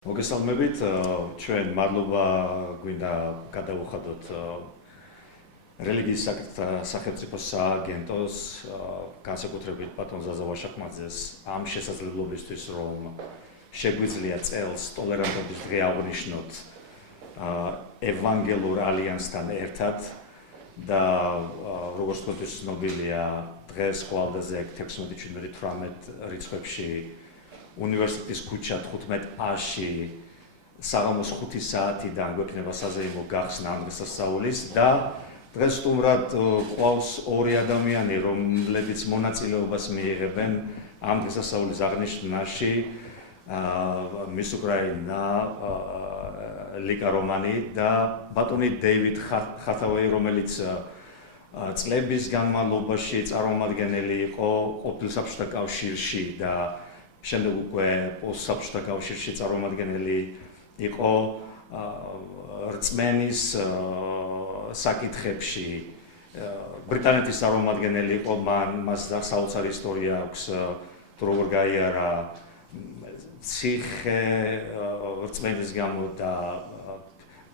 მოგესალმებით, ჩვენ მადლობა გვინდა გადავუხადოთ რელიგიის სახელმწიფო სააგენტოს განსაკუთრებით ბატონ ზაზა ვაშაკმაძეს ამ შესაძლებლობისთვის, რომ შეგვიძლია წელს ტოლერანტობის დღე აღვნიშნოთ ევანგელურ ალიანსთან ერთად და როგორც თქვენთვის ცნობილია, დღეს ხვალდაზე 16-17-18 რიცხვებში უნივერსიტეტის ქუჩა 15A-ში საღამოს 5 საათიდან გვექნება საზეიმო გახსნა ამ დღესასწაულის და დღეს სტუმრად ყავს ორი ადამიანი, რომლებიც მონაწილეობას მიიღებენ ამ დღესასწაულის აღნიშვნაში, მის უკრაინა ლიკა რომანი და ბატონი დევიდ ჰეთევეი, რომელიც წლების განმავლობაში წარმომადგენელი იყო ყოფილ საბჭოთა კავშირში და შემდეგ უკვე პოსტსაბჭოთა კავშირში წარმომადგენელი იყო რწმენის საკითხებში. ბრიტანეთის წარმომადგენელი იყო, მას საოცარი ისტორია აქვს, თუ როგორ გაიარა ციხე რწმენის გამო და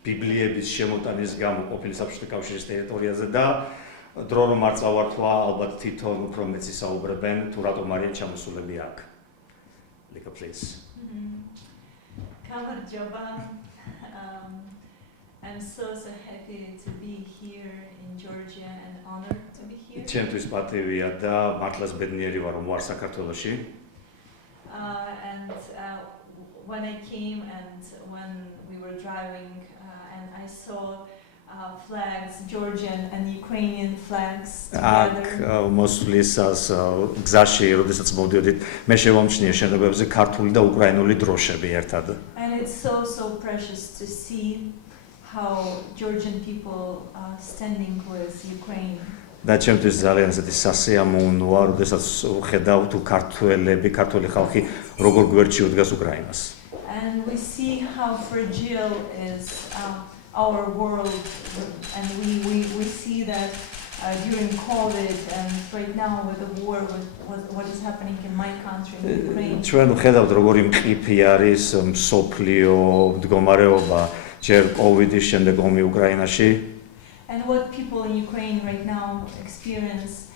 ბიბლიების შემოტანის გამო ყოფილი საბჭოთა კავშირის ტერიტორიაზე და დრო რომ არ წავართვა, ალბათ თვითონ უფრო მეცი საუბრებენ, თუ რატომ არიან ჩამოსულები აქ. Lika, please. I'm so happy to be here in Georgia and honored to be here. ჩემთვის პატივია და მართლაც ბედნიერი ვარ, რომ ვარ საქართველოში. And when I came and when we were driving and I saw flags, Georgian and Ukrainian flags together. აქ მოსვლისას გზაში, როდესაც მოვდიოდით, მე შევამჩნიე შენობებზე ქართული და უკრაინული დროშები ერთად. And it's so precious to see how Georgian people are standing with Ukraine. და ჩემთვის ძალიან ესეთი სასიამოვნოა, როდესაც ხედავ თუ ქართველი ხალხი როგორ გვერდში უდგას უკრაინას. And we see how fragile is our world, and we see that during COVID and right now with the war, with what is happening in my country, in Ukraine. ჩვენ ხედავთ როგორი მყიფე არის მსოფლიო მდგომარეობა ჯერ COVID-ის შემდეგ ომი უკრაინაში. And what people in Ukraine right now experience,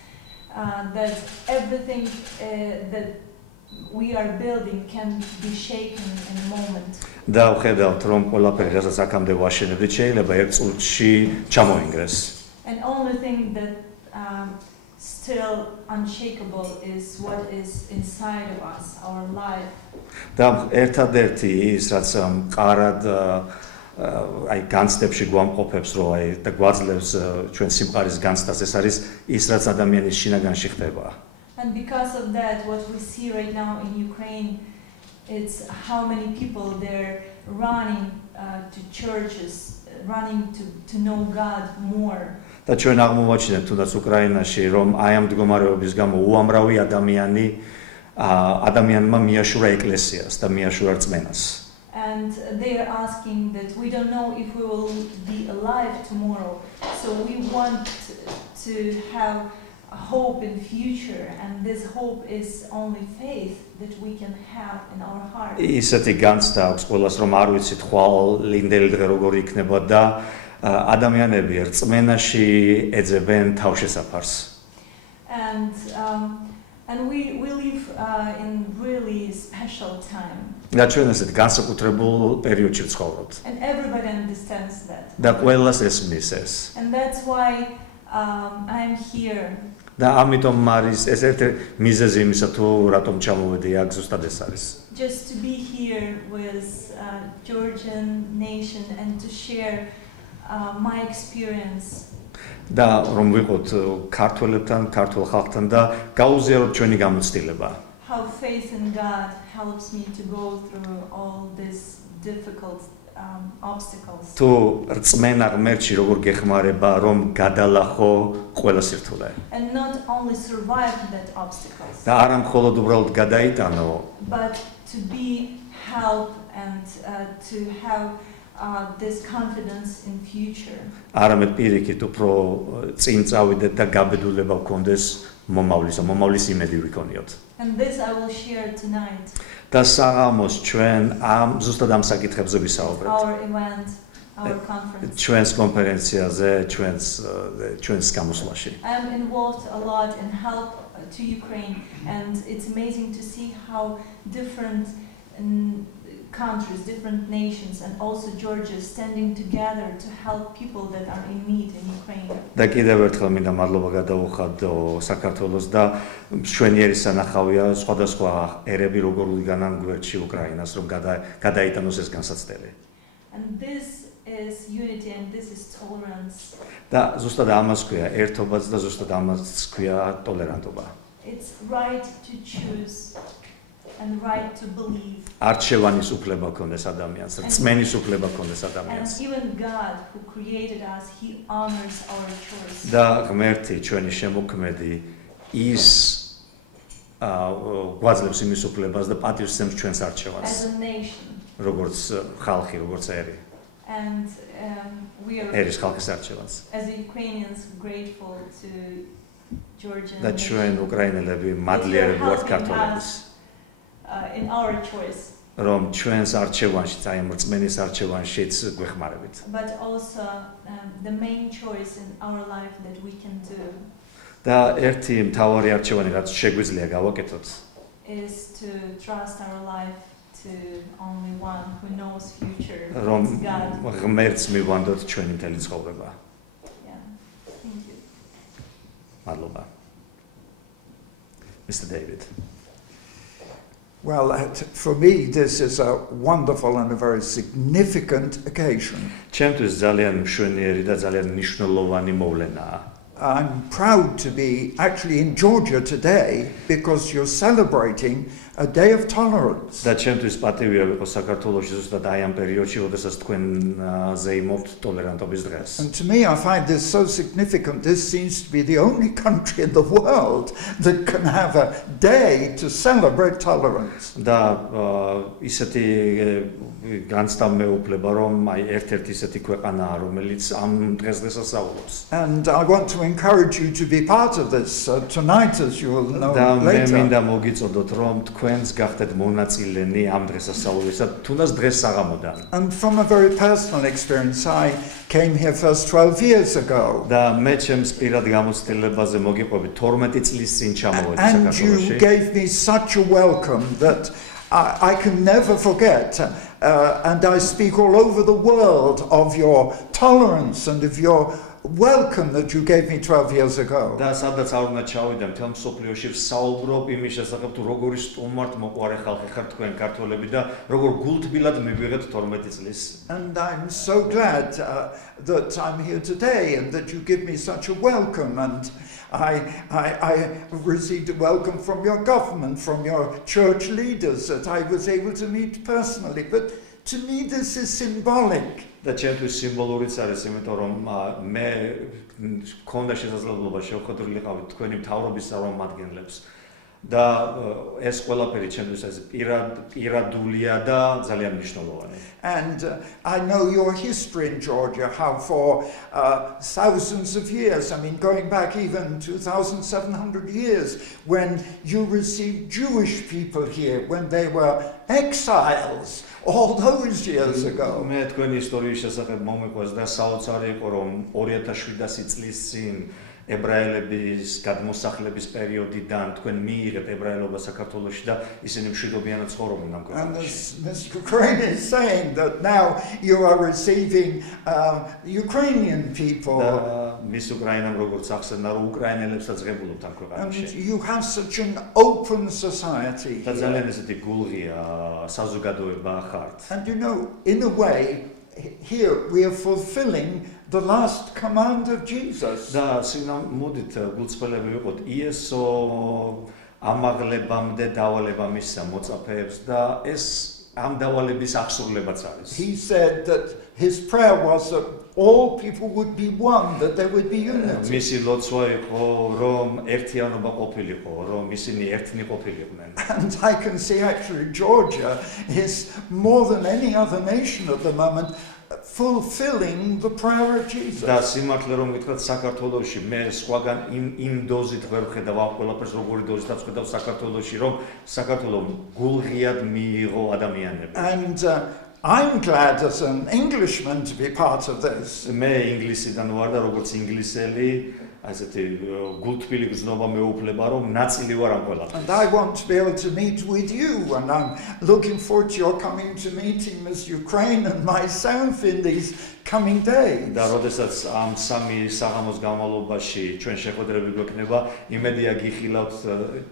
that everything that we are building can be shaken in a moment. და ვხედავთ რომ ყველაფერი რასაც აქამდე ვაშენებდით შეიძლება ერთ წუთში ჩამოინგრეს. And only thing that still unshakable is what is inside of us, our life. და ერთადერთი ის რაც მყარად აი განცდებში გვამყოფებს რომ აი და გვაძლევს ჩვენ სიმყარის განცდას ეს არის ის რაც ადამიანის შინაგანში ხდება. And because of that, what we see right now in Ukraine, it's how many people they're running to churches, running to know God more. და ჩვენ აღმოვაჩინეთ თუნდაც უკრაინაში რომ აი ამ მდგომარეობის გამო უამრავი ადამიანმა მიაშურა ეკლესიას და მიაშურა რწმენას. And they are asking that we don't know if we will be alive tomorrow, so we want to have a hope in future, and this hope is only faith that we can have in our heart. ისეთი განცდა აქვს ყველას რომ არ ვიცით ხვალ ლინდელი დღე როგორ იქნება და ადამიანები რწმენაში ეძებენ თავშესაფარს. And we live in really special time. და ჩვენ ესეთ განსაკუთრებულ პერიოდში ვცხოვრობთ. And everybody understands that. და ყველას ესმის ეს. And that's why I'm here. და ამიტომ არის ეს ერთ მიზეზი იმისა თუ რატომ ჩამოვედი აქ ზუსტად ეს არის. Just to be here with Georgian nation and to share my experience. და რომ ვიყოთ ქართველებთან, ქართულ ხალხთან და გაუზიაროთ ჩვენი გამოცდილება. How faith in God helps me to go through all these difficult obstacles. თუ რწმენა ღმერთში როგორ გეხმარება რომ გადალახო ყველა სირთულე. And not only survive that obstacles. და არა მხოლოდ უბრალოდ გადაიტანო, but to be help and to have this confidence in future. არამედ პირიქით უფრო წინ წავიდეთ და გაბედულება გქონდეს მომავლის იმედი ვიქონიოთ. And this I will share tonight. და საღამოს ჩვენ ზუსტად ამ საკითხებზე ვისაუბრებთ. Our event, our conference. ჩვენს კონფერენციაზე, ჩვენს გამოსვლაში. I am involved a lot in help to Ukraine, and it's amazing to see how different countries, different nations, and also Georgia standing together to help people that are in need in Ukraine. და კიდევ ერთხელ მინდა მადლობა გადავუხადო საქართველოს და მშვენიერი სანახავია სხვადასხვა ერები როგორ უდიგანან გვერდში უკრაინას რომ გადაიტანოს ეს განსაცდელი. And this is unity and this is tolerance. და ზუსტად ამას ქვია ერთობაც და ზუსტად ამას ქვია ტოლერანტობა. It's right to choose and right to believe. არჩევანის უფლება ქონდეს ადამიანს, რწმენის უფლება ქონდეს And ადამიანს. even God who created us, He honors our choice. და ღმერთი ჩვენი შემოქმედი ის გვაძლევს იმის უფლებას და პატივს სცემს ჩვენს არჩევანს. As a nation. როგორც ხალხი, როგორც ერი. And we are, ერის ხალხის არჩევანს. as Ukrainians, grateful to Georgia. და ჩვენ უკრაინელები მადლიერები ვართ ქართველების. In our choice. რომ ჩვენს არჩევანში, აი ამ რწმენის არჩევანშიც გვეხმარებით. But also the main choice in our life that we can do. და ერთი მთავარი არჩევანი, რაც შეგვიძლია გავაკეთოთ, is to trust our life to only one who knows future. რომ It's God. ღმერთს მივანდოთ ჩვენი მთელი ცხოვრება. Yeah. Thank you. მადლობა. Mr. David. Well, for me, this is a wonderful and a very significant occasion. ჩემთვის ძალიან მშვენიერი და ძალიან მნიშვნელოვანი მოვლენაა. I'm proud to be actually in Georgia today because you're celebrating a day of tolerance. და ჩემთვის პატივია ვიყო საქართველოში ზუსტად აი ამ პერიოდში, როდესაც თქვენ ზეიმობთ ტოლერანტობის დღეს. And to me, I find this so significant. This seems to be the only country in the world that can have a day to celebrate tolerance. და ისეთი განსტამეუფლება, რომ აი ერთ-ერთი ისეთი ქვეყანაა, რომელიც ამ დღეს დღესასწაულობს. And I want to encourage you to be part of this tonight, as you will know და მე later. მინდა მოგიწოდოთ, რომ თქვენს გახდეთ მონაწილენი ამ დღესასწაულისა, თუნდაც დღეს საღამოდან. And from a very personal experience, I came here first 12 years ago. და მე ჩემს პირად გამოცდილებაზე მოგიყვები 12 წლის წინ ჩამოვედი And you საქართველოში. gave me such a welcome that I can never forget. And I speak all over the world of your tolerance and of your welcome that you gave me 12 years ago. და სადაც არ უნდა ჩავიდე, მთელ მსოფლიოში ვსაუბრობ იმის შესახებ, თუ როგორი სტუმართ მოყვარე ხალხი ხართ თქვენ ქართველები და როგორ გულთბილად მივიღეთ 12 წლის. And I'm so glad that I'm here today and that you give me such a welcome. And I received a welcome from your government, from your church leaders that I was able to meet personally. But to me this is symbolic. და ჩემთვის სიმბოლურიც არის, იმიტომ რომ მე მქონდა შესაძლებლობა შევხვედრილიყავი თქვენი მთავრობის წარმომადგენლებს და ეს ყველაფერი ჩემთვის ეს პირადულია და ძალიან მნიშვნელოვანი. And I know your history in Georgia, how for thousands of years, I mean going back even 2,700 years, when you received Jewish people here, when they were exiles, all those years ago. მე თქვენი ისტორიის შესახებ მომიყვეს და საოცარი იყო, რომ 2700 წლის წინ ებრაელების გადმოსახლების პერიოდიდან თქვენ მიიღეთ ებრაელობა საქართველოში და ისინი მშვიდობიანად ცხოვრობენ ამ And ქვეყანაში. this Ukraine is saying that now you are receiving Ukrainian people. მის უკრაინამ როგორც ახსენდა, რომ უკრაინელებსაც ღებულობთ ამ And ქვეყანაში. you have such an open society. და ძალიან ესეთი გულღია საზოგადოება ხართ. And you know, in a way, here we are fulfilling the last command of Jesus. და მოდით გულწრფელები ვიყოთ იესო ამაღლებამდე დავალება მისცა მოწაფეებს და ეს ამ დავალების აღსრულებაც არის. He said that his prayer was that all people would be one, that there would be unity. მისი ლოცვა იყო, რომ ერთიანობა ყოფილიყო, რომ ისინი ერთნი ყოფილიყვნენ. And I can see actually Georgia is more than any other nation at the moment fulfilling the prayer of Jesus. და სიმართლე რომ გითხრათ საქართველოში მე სხვაგან იმ დოზით ვერ ვხედავ ამ ყველაფერს როგორი დოზითაც ვხედავ საქართველოში რომ საქართველოს გულღიად მიიღო ადამიანები. And I'm glad as an Englishman to be part of this. მე ინგლისიდან ვარ და როგორც ინგლისელი ასეთი გულთბილი გზნობა მეუფლება რომ ნაწილი ვარ ამ ყველაფერს. And I want to be able to meet with you, and I'm looking forward to your coming to meeting Miss Ukraine and myself in these coming days. და როდესაც ამ სამი საღამოს განმავლობაში ჩვენ შეხვედრები გვექნება, იმედია გიხილავთ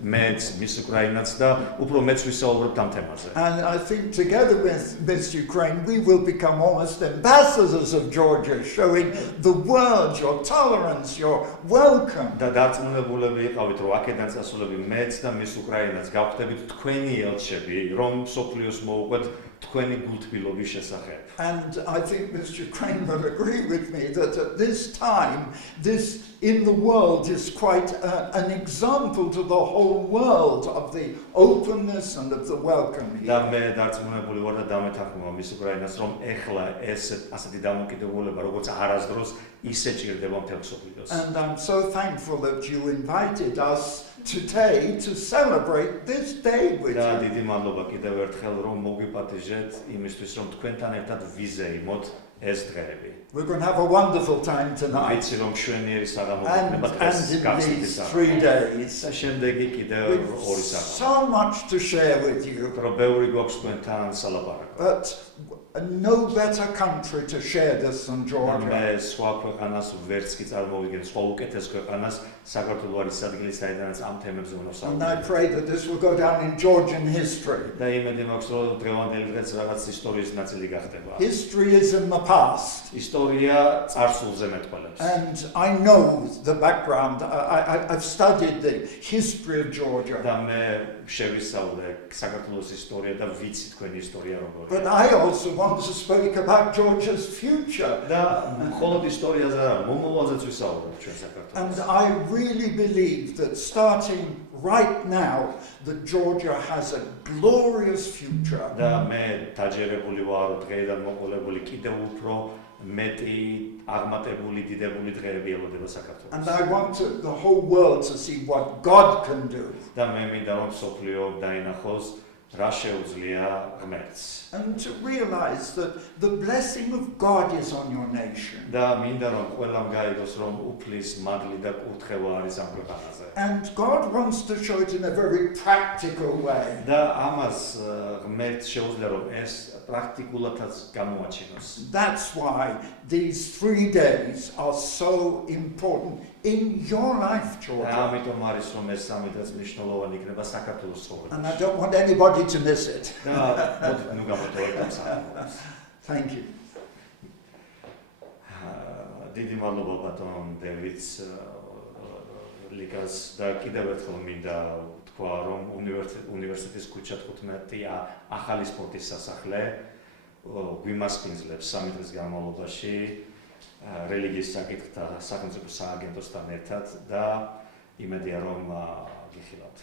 მეც, მის უკრაინაც და უფრო მეც ვისაუბრებთ ამ თემაზე. And I think together with Miss Ukraine, we will become almost ambassadors of Georgia, showing the world your tolerance, your welcome. და დარწმუნებულები იყავით, რომ აქედან წასულები მეც და მის უკრაინაც გავხდებით თქვენი ელჩები, რომ სოფლიოს მოუყვეთ თქვენი გულთბილობის შესახებ. And I think Miss Ukraine will agree with me that at this time, this in the world is quite an example to the whole world of the openness and of the welcome და here. მე დარწმუნებული ვარ და დამეთანხმება მის უკრაინას, რომ ეხლა ეს ასეთი დამოკიდებულება, როგორც არასდროს ისე ჭირდება მთელ სოფლიოს. And I'm so thankful that you invited us today to celebrate this day with და you. დიდი მადლობა კიდევ ერთხელ რომ მოგვიპატიჟეთ იმისთვის, რომ თქვენთან ერთად ვიზეიმოთ ეს დღეები. We're going to have a wonderful time tonight. ვიცი რომ შვენიერი საღამო And გქნება დღეს in გახსნილი these საღამო. 3 days, და შემდეგი კიდევ with ორი საღამო. so much to share with you. რომ ბევრი გვაქვს თქვენთან სალაპარაკო. But no better country to share this than და Georgia. მე სხვა ქვეყანას ვერც კი წარმოვიდგენ, სხვა უკეთეს ქვეყანას საქართველო არის ადგილი, საიდანაც ამ თემებზე უნდა And I ვსაუბროთ. pray that this will go down in Georgian history. და იმედი მაქვს, რომ დღევანდელი დღეც რაღაც ისტორიის ნაწილი გახდება. History is in the past. ისტორია წარსულზე მეტყველებს. And I know the background. I've studied the history of Georgia. და მე შევისწავლე საქართველოს ისტორია და ვიცი თქვენი ისტორია როგორია. But I also want to speak about Georgia's future. და მხოლოდ ისტორიაზე არა, მომავალზეც ვისაუბრებ ჩვენ And საქართველოს. I really believe that starting right now, that Georgia has a glorious future. და მე დაჯერებული ვარ, რომ დღეიდან მოყოლებული კიდევ უფრო მეტი აღმატებული დიდებული დღეები ელოდება საქართველოს. And I want the whole world to see what God can do. და მე მინდა რომ სოფლიო დაინახოს რა შეუძლია ღმერთს. And to realize that the blessing of God is on your nation. და მინდა რომ ყველამ გაიგოს რომ უფლის მადლი და კურთხევა არის ამ ქვეყანაზე. And God wants to show it in a very practical way. და ამას ღმერთს შეუძლია რომ ეს პრაქტიკულადაც გამოაჩინოს. That's why these 3 days are so important in your life, და Georgia. ამიტომ არის რომ ეს სამი დღე მნიშვნელოვანი იქნება საქართველოს ცხოვრებაში. And I don't want anybody to miss it. და მოდით ნუ გამოდოვეთ ამ საქმეს. Thank you. დიდი მადლობა ბატონ დევიდს, ლიკას და კიდევ ერთხელ მინდა თქვა რომ უნივერსიტეტის ქუჩა 15 ახალი სპორტის სასახლე გვიმასპინძლებს სამი დღის განმავლობაში რელიგიის საკითხთა სახელმწიფო სააგენტოსთან ერთად და იმედია რომ გიხილავთ.